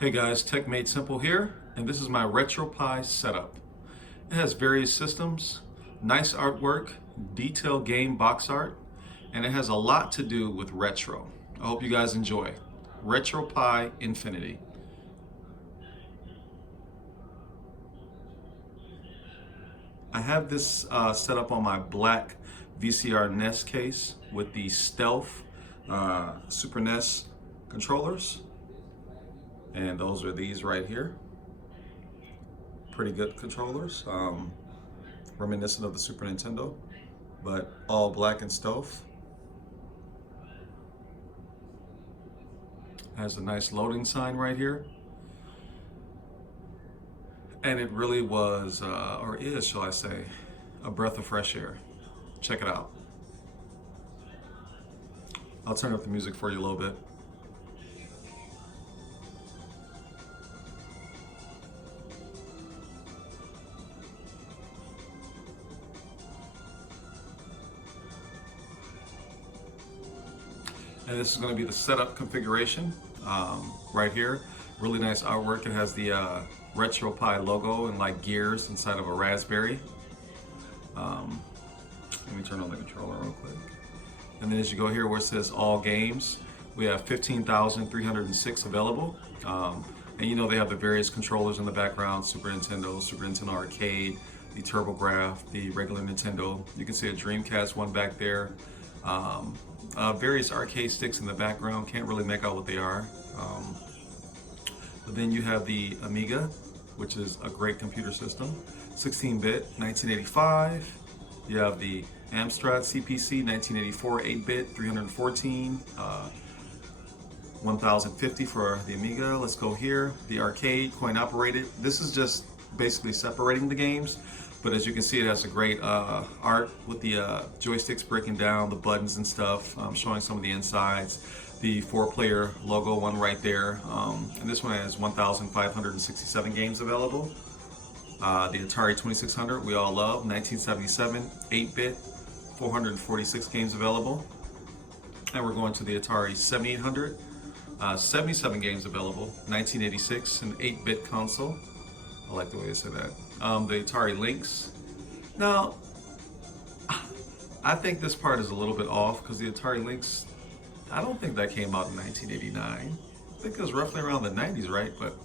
Hey guys, Tech Made Simple here, and this is my Retropie setup. It has various systems, nice artwork, detailed game box art, and it has a lot to do with retro. I hope you guys enjoy. Retropie Infinity. I have this set up on my black VCR NES case with the Stealth Super NES controllers, and those are these right here. Pretty good controllers, reminiscent of the Super Nintendo, but all black and stealth. Has a nice loading sign right here, and it really was, or is, shall I say, a breath of fresh air. Check it out. I'll turn up the music for you a little bit. And this is going to be the setup configuration right here. Really nice artwork. It has the Retropie logo and like gears inside of a raspberry. Let me turn on the controller real quick. And then as you go here where it says all games, we have 15,306 available. And you know they have the various controllers in the background: Super Nintendo Arcade, the TurboGrafx, the regular Nintendo. You can see a Dreamcast one back there. Various arcade sticks in the background, can't really make out what they are. But then you have the Amiga, which is a great computer system, 16-bit, 1985. You have the Amstrad CPC, 1984, 8-bit, 314, 1050 for the Amiga. Let's go here. The arcade, coin operated. This is just basically separating the games. But as you can see, it has a great art with the joysticks breaking down the buttons and stuff, showing some of the insides. The 4-player logo one right there. And this one has 1,567 games available. The Atari 2600 we all love, 1977, 8-bit, 446 games available. And we're going to the Atari 7800, 77 games available, 1986, an 8-bit console. I like the way they say that. The Atari Lynx. Now, I think this part is a little bit off because the Atari Lynx, I don't think that came out in 1989. I think it was roughly around the 90s, right? But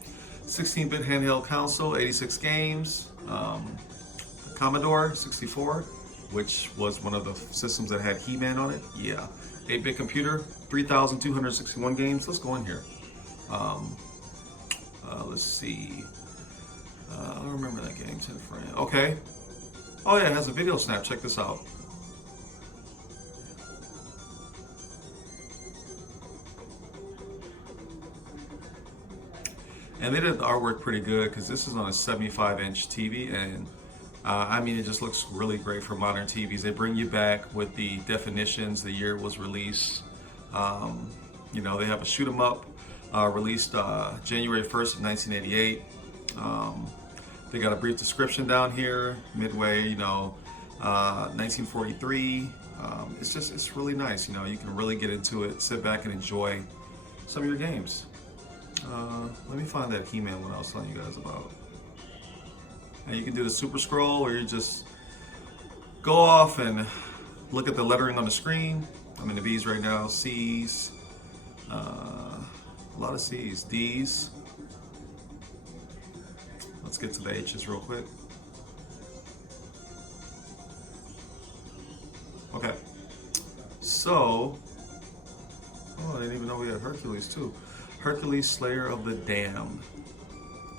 16-bit handheld console, 86 games. Commodore 64, which was one of the systems that had He-Man on it. Yeah. 8-bit computer, 3,261 games. Let's go in here. Let's see. I don't remember that game, 10 frame. Okay. Oh yeah, it has a video snap. Check this out. And they did the artwork pretty good because this is on a 75-inch TV, and I mean, it just looks really great for modern TVs. They bring you back with the definitions, the year it was released. You know, they have a shoot 'em up released January 1st of 1988. They got a brief description down here, midway, you know, 1943. It's really nice, you know, you can really get into it, sit back and enjoy some of your games. Let me find that He-Man one I was telling you guys about. And you can do the super scroll, or you just go off and look at the lettering on the screen. I'm in the B's right now, C's, a lot of C's, D's. Let's get to the H's real quick. Okay, so, oh, I didn't even know we had Hercules too. Hercules, Slayer of the Damned.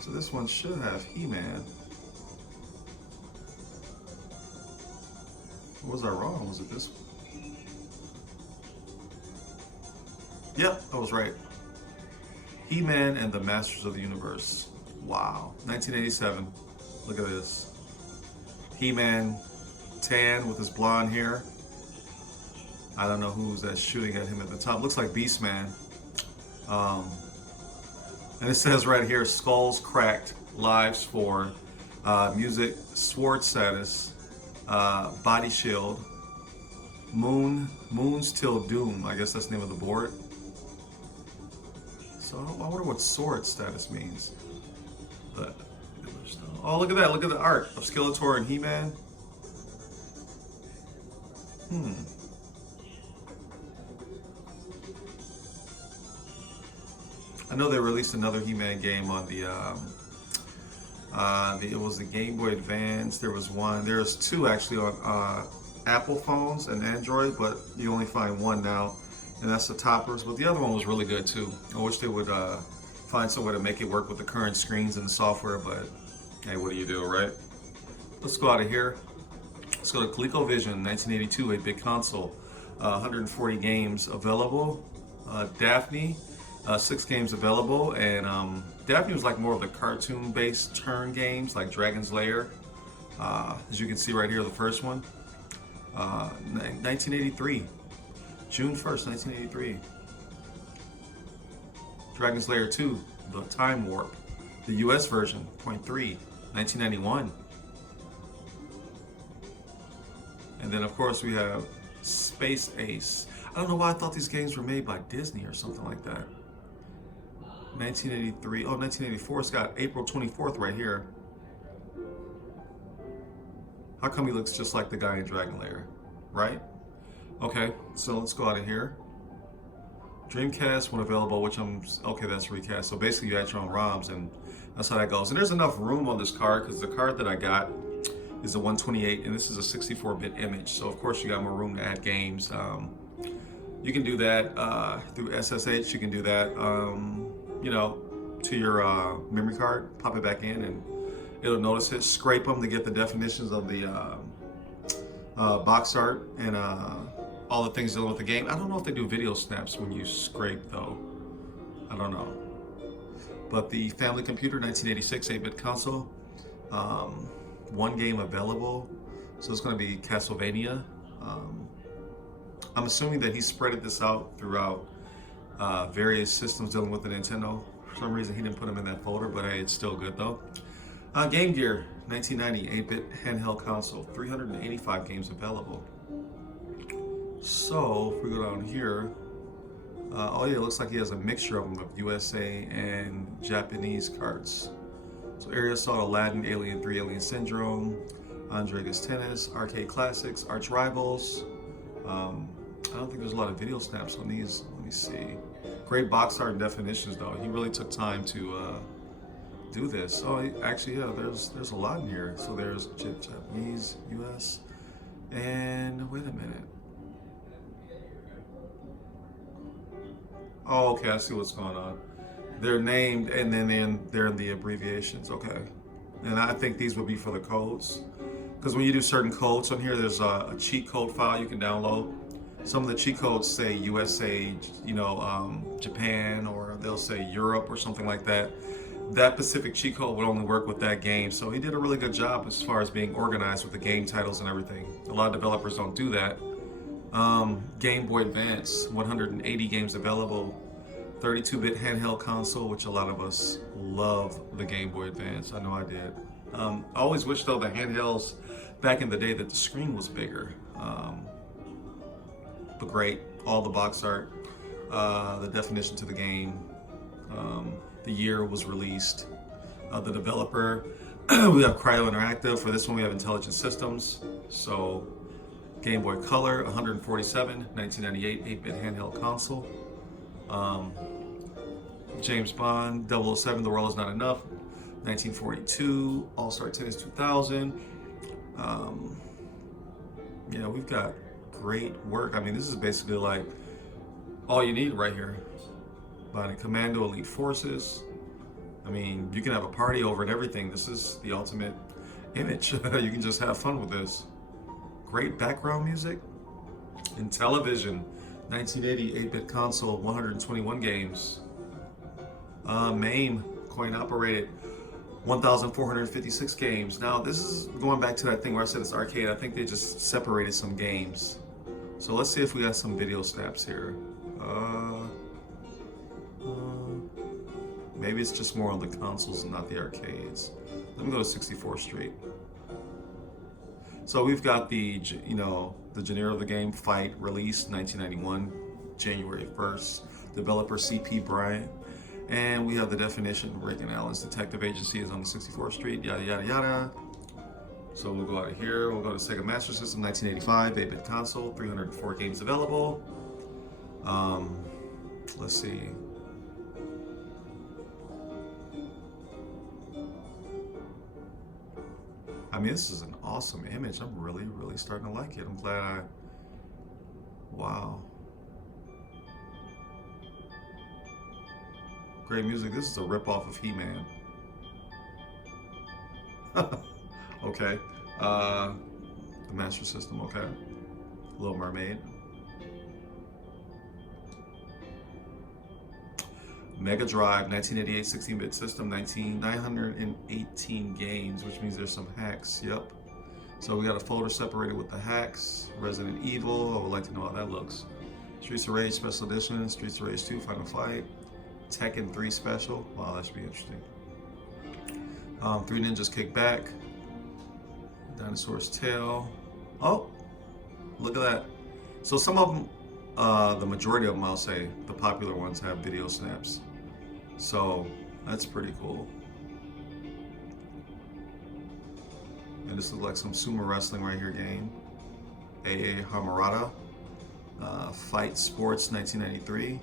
So this one should have He-Man. Or was I wrong? Was it this one? Yep, I was right. He-Man and the Masters of the Universe. Wow, 1987. Look at this. He-Man, tan with his blonde hair. I don't know who's that shooting at him at the top. Looks like Beastman. And it says right here, skulls cracked, lives for music, sword status, body shield, moons till doom. I guess that's the name of the board. So I wonder what sword status means. But oh, look at that! Look at the art of Skeletor and He-Man. I know they released another He-Man game on it was the Game Boy Advance. There was one. There's two actually on Apple phones and Android, but you only find one now, and that's the toppers. But the other one was really good too. I wish they would find some way to make it work with the current screens and the software, but hey, what do you do, right? Let's go out of here. Let's go to ColecoVision, 1982, 8-bit console, 140 games available. Daphne, 6 games available, and Daphne was like more of the cartoon-based turn games, like Dragon's Lair. As you can see right here, the first one, 1983, June 1st, 1983. Dragon's Lair 2, The Time Warp, the US version, .3, 1991. And then of course we have Space Ace. I don't know why I thought these games were made by Disney or something like that. 1983, oh, 1984, it's got April 24th right here. How come he looks just like the guy in Dragon Lair, right? Okay, so let's go out of here. Dreamcast, when available, which okay, that's recast. So basically you add your own ROMs, and that's how that goes. And there's enough room on this card, because the card that I got is a 128, and this is a 64-bit image. So of course you got more room to add games. You can do that through SSH. You can do that, you know, to your memory card. Pop it back in, and it'll notice it. Scrape them to get the definitions of the box art and all the things dealing with the game. I don't know if they do video snaps when you scrape though. I don't know. But the Family Computer, 1986, 8-bit console. 1 game available, so it's going to be Castlevania. I'm assuming that he spread this out throughout various systems dealing with the Nintendo. For some reason he didn't put them in that folder, but hey, it's still good though. Game Gear, 1990, 8-bit handheld console, 385 games available. So if we go down here, oh yeah, it looks like he has a mixture of them, of USA and Japanese cards. So Area Assault, Aladdin, Alien 3, Alien Syndrome, Andreas Tennis, Arcade Classics, Arch Rivals. I don't think there's a lot of video snaps on these. Let me see. Great box art and definitions though. He really took time to do this. Oh, actually, yeah, there's a lot in here. So there's Japanese, US, and wait a minute. Oh, okay, I see what's going on. They're named, and then they're in the abbreviations. Okay, and I think these would be for the codes, because when you do certain codes on here, there's a cheat code file you can download. Some of the cheat codes say USA, you know, Japan, or they'll say Europe or something like that. That specific cheat code would only work with that game. So he did a really good job as far as being organized with the game titles and everything. A lot of developers don't do that. Game Boy Advance, 180 games available. 32-bit handheld console, which a lot of us love the Game Boy Advance. I know I did. I always wish though the handhelds back in the day that the screen was bigger. But great, all the box art, the definition to the game, the year it was released, the developer. We have Cryo Interactive. For this one we have Intelligent Systems. So Game Boy Color, 147, 1998, 8-bit handheld console. James Bond, 007, The World Is Not Enough, 1942, All-Star Tennis 2000. Yeah, we've got great work. I mean, this is basically like all you need right here. Body Commando, Elite Forces. I mean, you can have a party over and everything. This is the ultimate image. You can just have fun with this. Great background music. Intellivision, 1980, 8-bit console, 121 games. MAME, coin operated, 1,456 games. Now this is going back to that thing where I said it's arcade. I think they just separated some games. So let's see if we got some video snaps here. Maybe it's just more on the consoles and not the arcades. Let me go to 64th Street. So we've got the, you know, the genre of the game, Fight, released 1991, January 1st. Developer CP Bryant. And we have the definition. Rick and Allen's detective agency is on the 64th Street, yada, yada, yada. So we'll go out of here. We'll go to Sega Master System, 1985, 8-bit console, 304 games available. Let's see. I mean, this is an awesome image. I'm really, really starting to like it. I'm glad wow. Great music. This is a ripoff of He-Man. Okay. The Master System, okay. Little Mermaid. Mega Drive, 1988 16-bit system, 918 games, which means there's some hacks, yep. So we got a folder separated with the hacks. Resident Evil, I would like to know how that looks. Streets of Rage Special Edition, Streets of Rage 2 Final Fight, Tekken 3 Special, wow, that should be interesting. Three Ninjas Kick Back, Dinosaur's Tail. Oh, look at that. So some of them, the majority of them, I'll say, the popular ones have video snaps. So that's pretty cool. And this looks like some sumo wrestling right here game. AA Hamarada. Fight Sports 1993.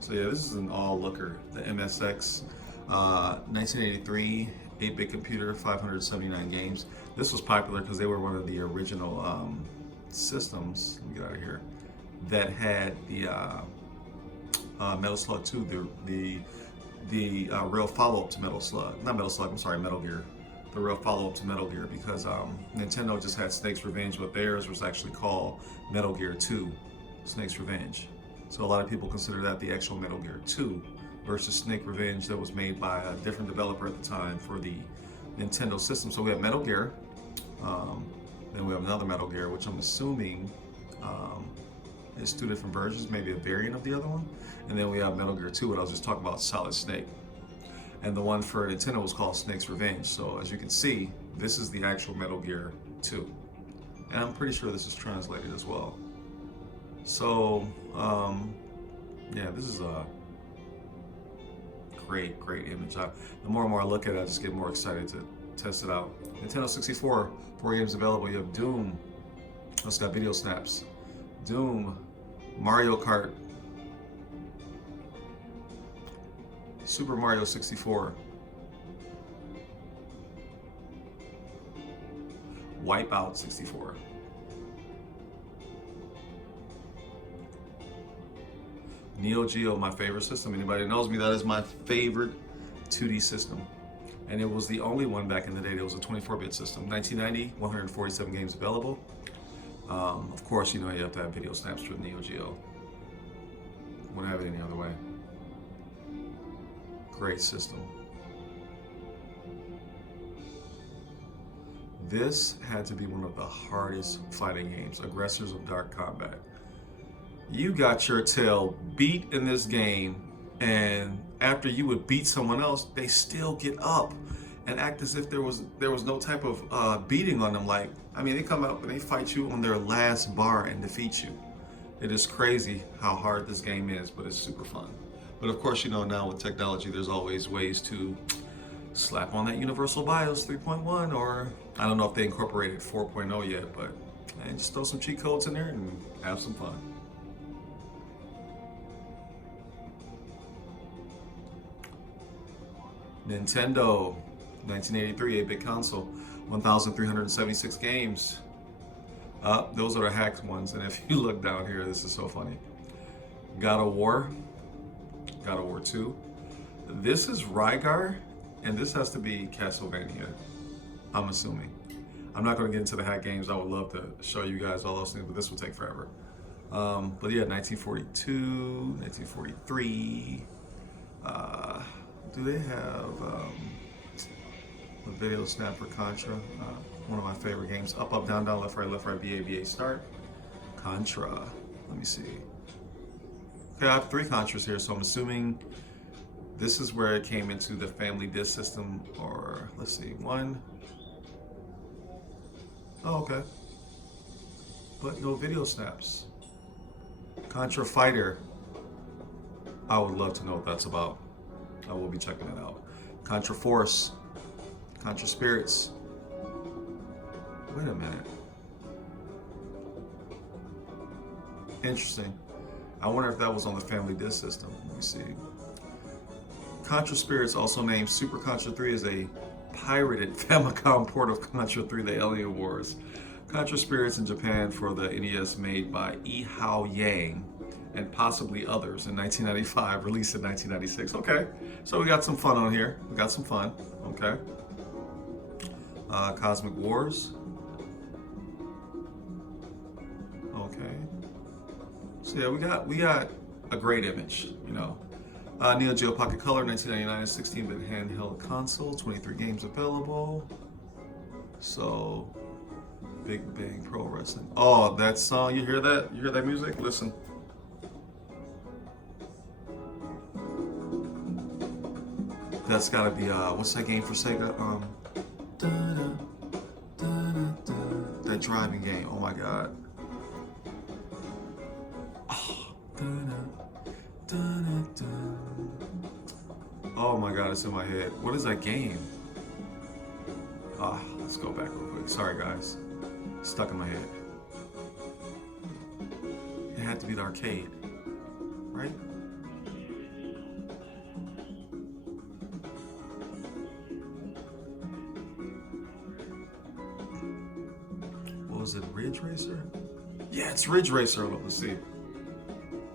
So yeah, this is an all-looker. The MSX 1983 8-bit computer, 579 games. This was popular because they were one of the original systems. Let me get out of here. That had the Metal Slug 2, the real follow-up to Metal Slug. Not Metal Slug, I'm sorry, Metal Gear. The real follow-up to Metal Gear, because Nintendo just had Snake's Revenge, but theirs was actually called Metal Gear 2, Snake's Revenge. So a lot of people consider that the actual Metal Gear 2 versus Snake Revenge that was made by a different developer at the time for the Nintendo system. So we have Metal Gear, then we have another Metal Gear, which I'm assuming is two different versions, maybe a variant of the other one. And then we have Metal Gear 2, what I was just talking about, Solid Snake. And the one for Nintendo was called Snake's Revenge. So as you can see, this is the actual Metal Gear 2. And I'm pretty sure this is translated as well. So, yeah, this is a great image. The more and more I look at it, I just get more excited to test it out. Nintendo 64, 4 games available. You have Doom. It's got video snaps. Doom, Mario Kart, Super Mario 64, Wipeout 64, Neo Geo, my favorite system. Anybody that knows me, that is my favorite 2D system. And it was the only one back in the day that was a 24-bit system. 1990, 147 games available. Of course, you know you have to have video snaps for Neo Geo. Wouldn't have it any other way. Great system. This had to be one of the hardest fighting games. Aggressors of Dark Combat. You got your tail beat in this game, and after you would beat someone else, they still get up and act as if there was no type of beating on them. Like, I mean, they come up and they fight you on their last bar and defeat you. It is crazy how hard this game is, but it's super fun. But of course, you know, now with technology, there's always ways to slap on that Universal BIOS 3.1, or I don't know if they incorporated 4.0 yet, but man, just throw some cheat codes in there and have some fun. Nintendo, 1983 8-bit console, 1,376 games. Those are the hacked ones, and if you look down here, this is so funny. God of War 2. This is Rygar, and this has to be Castlevania, I'm assuming. I'm not going to get into the hack games. I would love to show you guys all those things, but this will take forever. But yeah, 1942, 1943. Do they have a video snap for Contra? One of my favorite games. Up, up, down, down, left, right, BA, BA, start. Contra. Let me see. Okay, I have 3 Contras here, so I'm assuming this is where it came into the family disc system, or let's see, 1. Oh, okay. But no video snaps. Contra Fighter. I would love to know what that's about. I will be checking it out. Contra Force, Contra Spirits. Wait a minute. Interesting. I wonder if that was on the Family Disc system. Let me see. Contra Spirits, also named Super Contra 3, is a pirated Famicom port of Contra 3: The Alien Wars. Contra Spirits in Japan for the NES, made by Ihao Yang and possibly others in 1995, released in 1996. Okay, so we got some fun on here. We got some fun. Okay. Cosmic Wars. Okay. So yeah, we got a great image, you know. Neo Geo Pocket Color, 1999, 16-bit handheld console, 23 games available. So, Big Bang Pro Wrestling. Oh, that song, you hear that? You hear that music? Listen. That's gotta be, what's that game for Sega? That driving game, oh my god. Oh my god, it's in my head. What is that game? Let's go back real quick. Sorry guys. Stuck in my head. It had to be the arcade, right? What was it, Ridge Racer? Yeah, it's Ridge Racer. Let's see.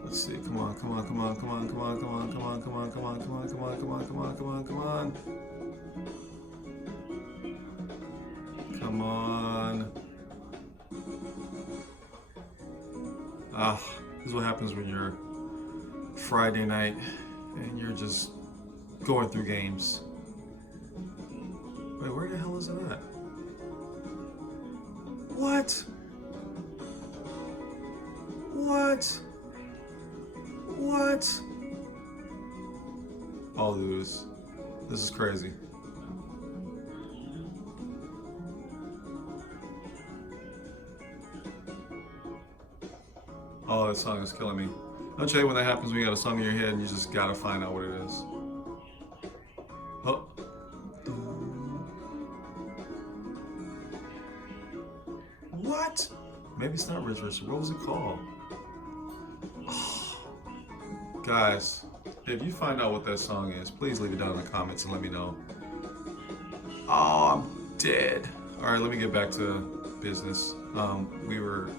Let's see. Come on, come on, come on, come on, come on, come on, come on, come on, come on, come on, come on, come on, come on, come on, come on. Come on. This is what happens when you're Friday night and you're just going through games. Wait, where the hell is it at? What? What? What? Oh, dude, this is crazy. Oh, that song is killing me. I'll tell you when that happens when you got a song in your head and you just gotta find out what it is. Oh. What? Maybe it's not Ridge Racer. What was it called? Oh. Guys, if you find out what that song is, please leave it down in the comments and let me know. Oh, I'm dead. All right, let me get back to business. We were...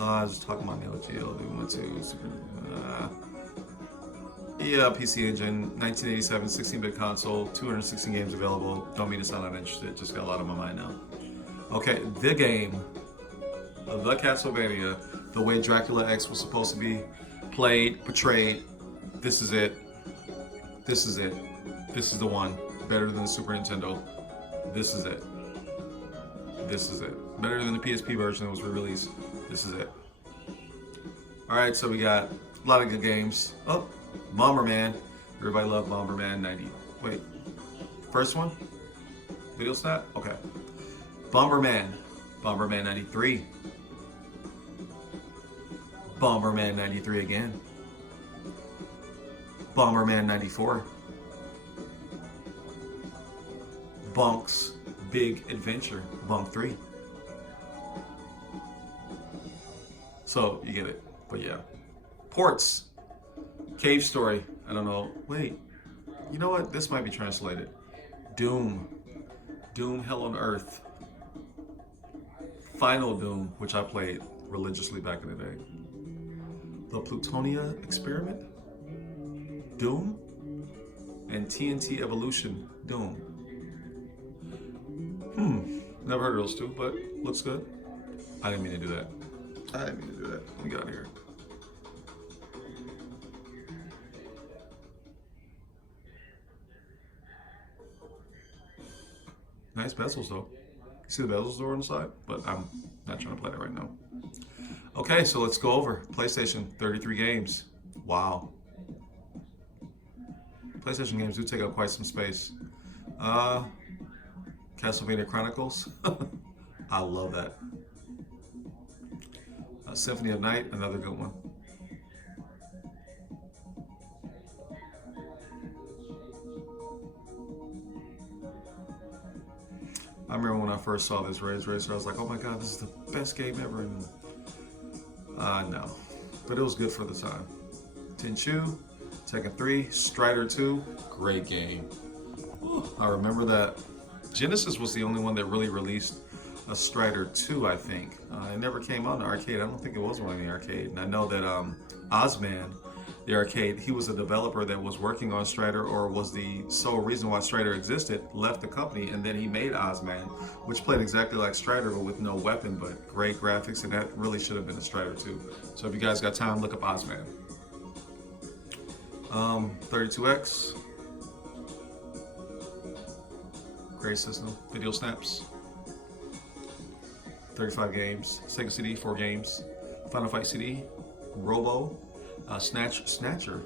I was just talking about Neo Geo, Doom 2, Super... yeah, PC Engine, 1987, 16-bit console, 216 games available. Don't mean to sound uninterested, just got a lot on my mind now. Okay, the game, the Castlevania, the way Dracula X was supposed to be played, portrayed. This is it. This is it. This is the one. Better than the Super Nintendo. This is it. This is it. Better than the PSP version that was re-released. This is it. Alright, so we got a lot of good games. Oh, Bomberman. Everybody loved Bomberman 90. Wait. First one? Video snap? Okay. Bomberman. Bomberman 93. Bomberman 93 again. Bomberman 94. Bonk's Big Adventure. Bonk 3. So, you get it. But yeah. Ports. Cave Story. I don't know. Wait. You know what? This might be translated. Doom. Doom Hell on Earth. Final Doom, which I played religiously back in the day. The Plutonia Experiment. Doom. And TNT Evolution. Doom. Never heard of those two, but looks good. I didn't mean to do that. I didn't mean to do that. Let me get out of here. Nice bezels though. You see the bezels over on the side? But I'm not trying to play that right now. Okay, so let's go over. PlayStation, 33 games. Wow. PlayStation games do take up quite some space. Castlevania Chronicles. I love that. Symphony of Night, another good one. I remember when I first saw this Ridge Racer, I was like, oh my god, this is the best game ever. And no. But it was good for the time. Tenchu, Tekken 3, Strider 2, great game. Ooh, I remember that. Genesis was the only one that really released a Strider 2, I think. It never came on the arcade. I don't think it was one in the arcade. And I know that Ozman, the arcade, he was a developer that was working on Strider, or was the sole reason why Strider existed, left the company, and then he made Ozman, which played exactly like Strider but with no weapon, but great graphics, and that really should have been a Strider 2. So if you guys got time, look up Ozman. 32X. Great system. Video snaps. 35 games. Sega CD, 4 games. Final Fight CD. Robo. Snatcher.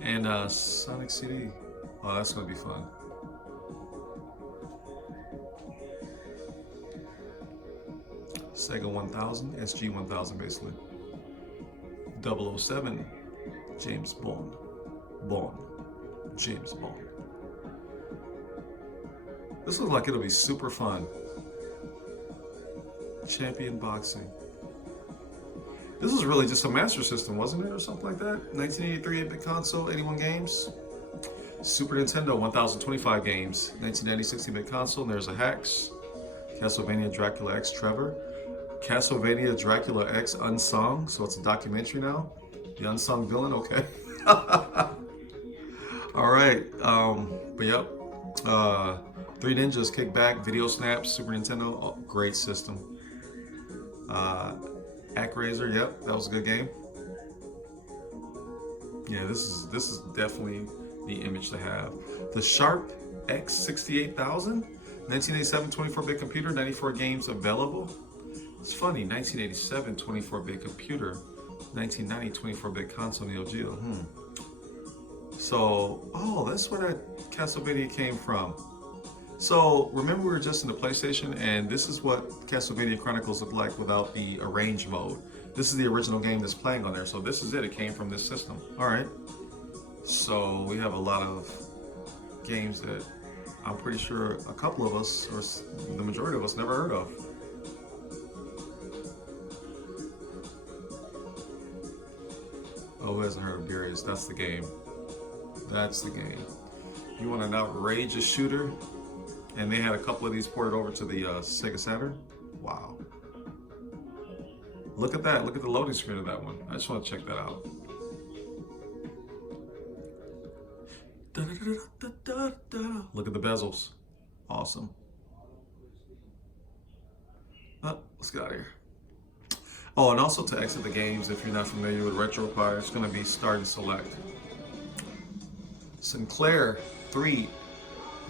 And Sonic CD. Oh, that's going to be fun. Sega 1000. SG 1000, basically. 007. James Bond. James Bond. This looks like it'll be super fun. Champion Boxing. This was really just a Master System, wasn't it? Or something like that? 1983 8-bit console, 81 games. Super Nintendo, 1025 games. 1990 16-bit console, and there's a Hacks. Castlevania Dracula X Trevor. Castlevania Dracula X Unsung, so it's a documentary now. The Unsung Villain, okay. Alright, but yep. Three Ninjas, Kickback, Video Snaps, Super Nintendo, oh, great system. Actraiser, yep, that was a good game. Yeah, this is definitely the image to have. The Sharp X68000, 1987 24-bit computer, 94 games available. It's funny, 1987 24-bit computer, 1990 24-bit console Neo Geo. So, oh, that's where that Castlevania came from. So, remember we were just in the PlayStation, and this is what Castlevania Chronicles looked like without the arrange mode. This is the original game that's playing on there, so this is it. It came from this system. Alright. So, we have a lot of games that I'm pretty sure a couple of us, or the majority of us, never heard of. Oh, who hasn't heard of Beerus? That's the game. That's the game. You want an outrageous shooter? And they had a couple of these ported over to the Sega Saturn. Wow. Look at that. Look at the loading screen of that one. I just want to check that out. Look at the bezels. Awesome. Let's get out of here. Oh, and also to exit the games, if you're not familiar with Retropie, it's going to be Start and Select. Sinclair 3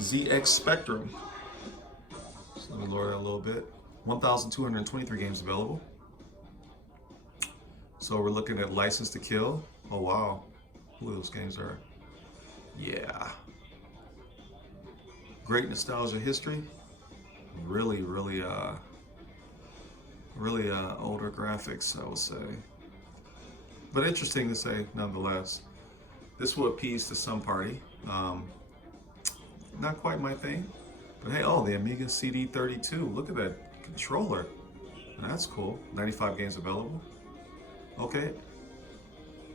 ZX Spectrum. So let me lower that a little bit. 1,223 games available. So we're looking at License to Kill. Oh wow, who those games are. Yeah. Great nostalgia history. Really older graphics, I would say. But interesting to say, nonetheless. This will appease to some party. Not quite my thing. But hey, oh, the Amiga CD32. Look at that controller. That's cool. 95 games available. Okay.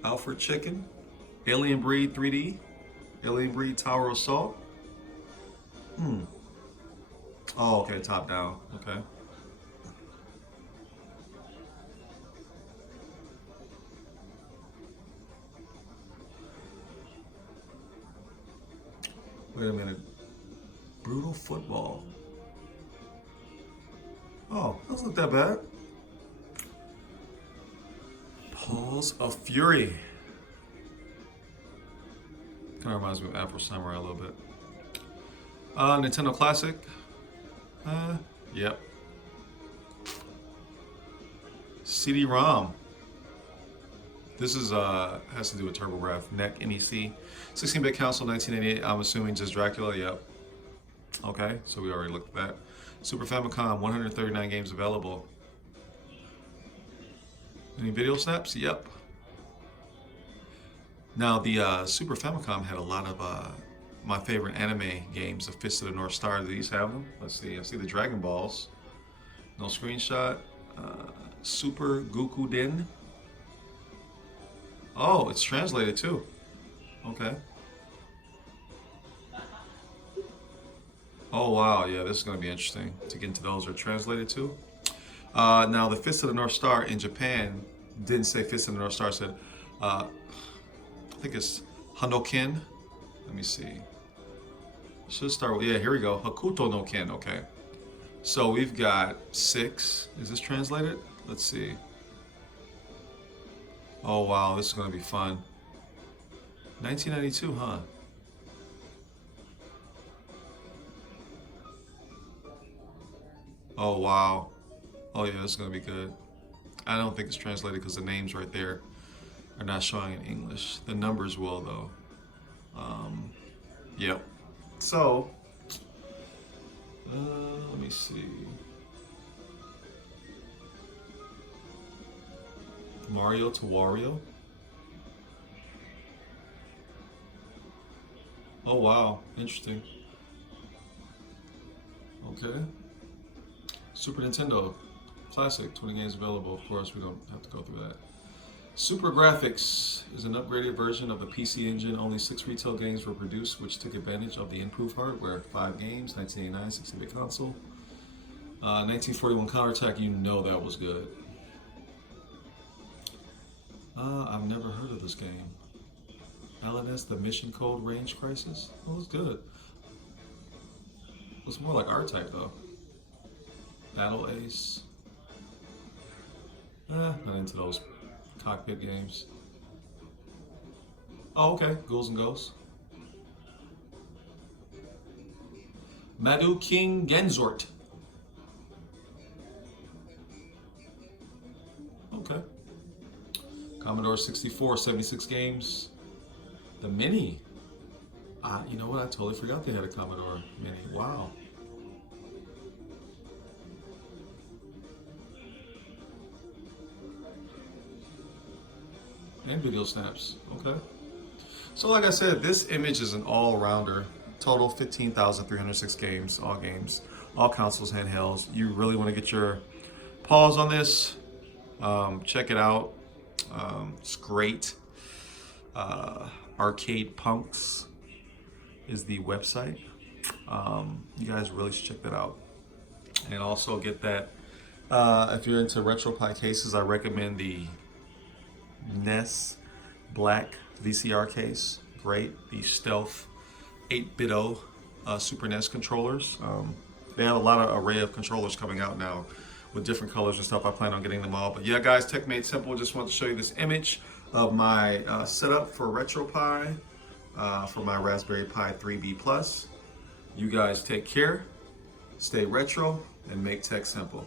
Alfred Chicken. Alien Breed 3D. Alien Breed Tower Assault. Oh, okay, top down. Okay. Wait a minute. Brutal Football. Oh, that's not that bad. Paws of Fury. Kind of reminds me of Afro Samurai a little bit. Nintendo Classic. Yep. CD-ROM. This is has to do with TurboGrafx, NEC, NEC. 16-bit console, 1988. I'm assuming just Dracula. Yep. Okay, so we already looked at that. Super Famicom, 139 games available. Any video snaps? Yep. Now the Super Famicom had a lot of my favorite anime games, A Fist of the North Star. Do these have them? Let's see. I see the Dragon Balls. No screenshot. Super Gokuden. Oh, it's translated too. Okay. Oh wow, yeah, this is going to be interesting to get into those. Are translated too. Now, the Fist of the North Star in Japan didn't say Fist of the North Star. It said, I think it's Hanoken. Let me see. Should start with, yeah, here we go. Hakuto no Ken. Okay. So we've got 6. Is this translated? Let's see. Oh wow, this is going to be fun. 1992, huh? Oh wow. Oh yeah, this is gonna be good. I don't think it's translated because the names right there are not showing in English. The numbers will though. Yep. So, let me see. Mario to Wario. Oh wow, interesting. Okay. Super Nintendo Classic, 20 games available. Of course, we don't have to go through that. Super Graphics is an upgraded version of the PC Engine. Only 6 retail games were produced, which took advantage of the improved hardware. 5 games, 1989, 16-bit console. 1941 Counterattack, you know that was good. I've never heard of this game. LNS, the Mission Code Range Crisis. Oh, that's good. It's more like R-Type though. Battle Ace. Not into those cockpit games. Oh, okay. Ghouls and Ghosts. Madu King Genzort. Okay. Commodore 64, 76 games. The Mini. You know what? I totally forgot they had a Commodore Mini. Wow. And video snaps. Okay. So like I said, this image is an all-rounder. Total 15,306 games, all consoles, handhelds. You really want to get your paws on this. Check it out. It's great. Arcade Punks is the website. You guys really should check that out. And also get that. If you're into Retropie cases, I recommend the NES Black VCR case. Great. The Stealth 8-bit Super NES controllers. They have a lot of array of controllers coming out now with different colors and stuff. I plan on getting them all. But yeah, guys, Tech Made Simple. Just wanted to show you this image of my setup for Retropie for my Raspberry Pi 3B Plus. You guys take care, stay retro, and make tech simple.